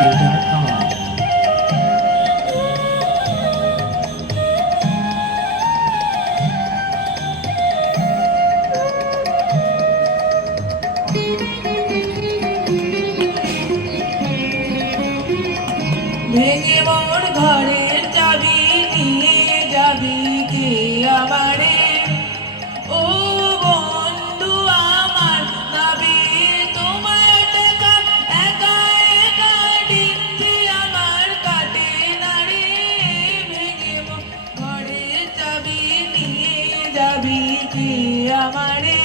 Newsroom.com. ভেঙে মোর ঘরের চাবি নিয়ে যাবি কে আমারে ও বন্ধু আমার নাবি তোমার টাকা একা একা দিচ্ছি আমার কাটে না রে ভেঙে মোর ঘরের চাবি নিয়ে যাবি কে আমারে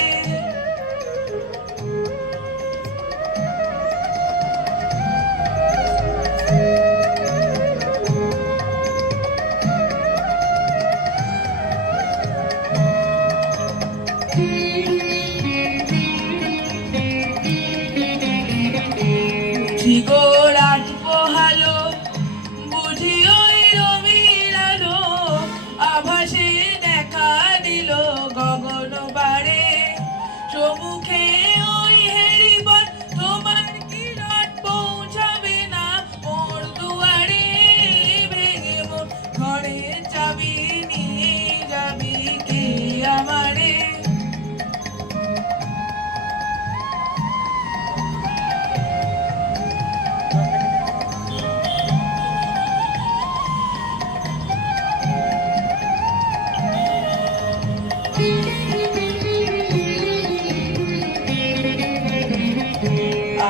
গো রাত পোহালো বুঝি ওই রবির আলো আভাসে দেখা দিল গগন বারে সম্মুখে ওই হেরিবন তোমার কিরণ পৌঁছাবে না ওর দুয়ারে ভেঙে মোর ঘরের চাবি নিয়ে যাবি কে আমারে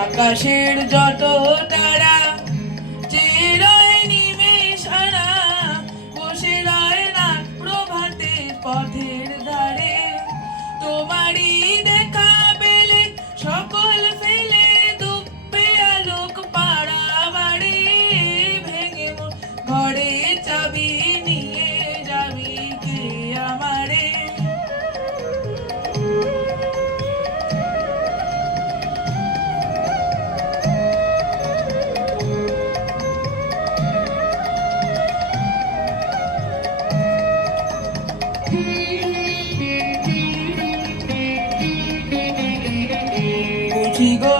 আকাশের যত তারা চিরয় নিমেষারা বসে রয় না প্রভাতে পথের ধারে তোমারই দেখা পেলে সকল ফেলে দুঃখে আলোক পাড়া বাড়ি ভেঙে মোর ঘরে চাবি নিয়ে যাবি কে আমারে গো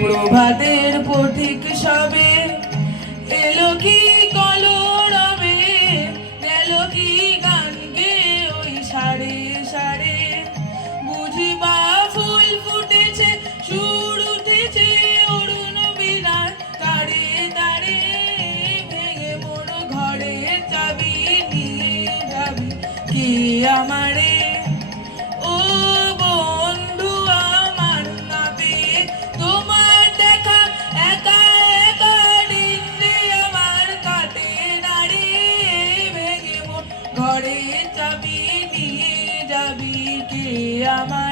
প্রভাতের পথিক সবে এলো কি কলরবে গেল কি গান গে ওই সারে সারে বুঝি বা ফুল ফুটেছে সুর উঠেছে অরুণ বিনার তারে তারে ভেঙে মোর ঘরের চাবি নিয়ে যাবি কে আমারে ও বন্ধু আমার নাবি তোমার দেখা একা একা দিনে আমার কাটে না রে ভেঙে মোর ঘরের চাবি নিয়ে যাবি কে আমার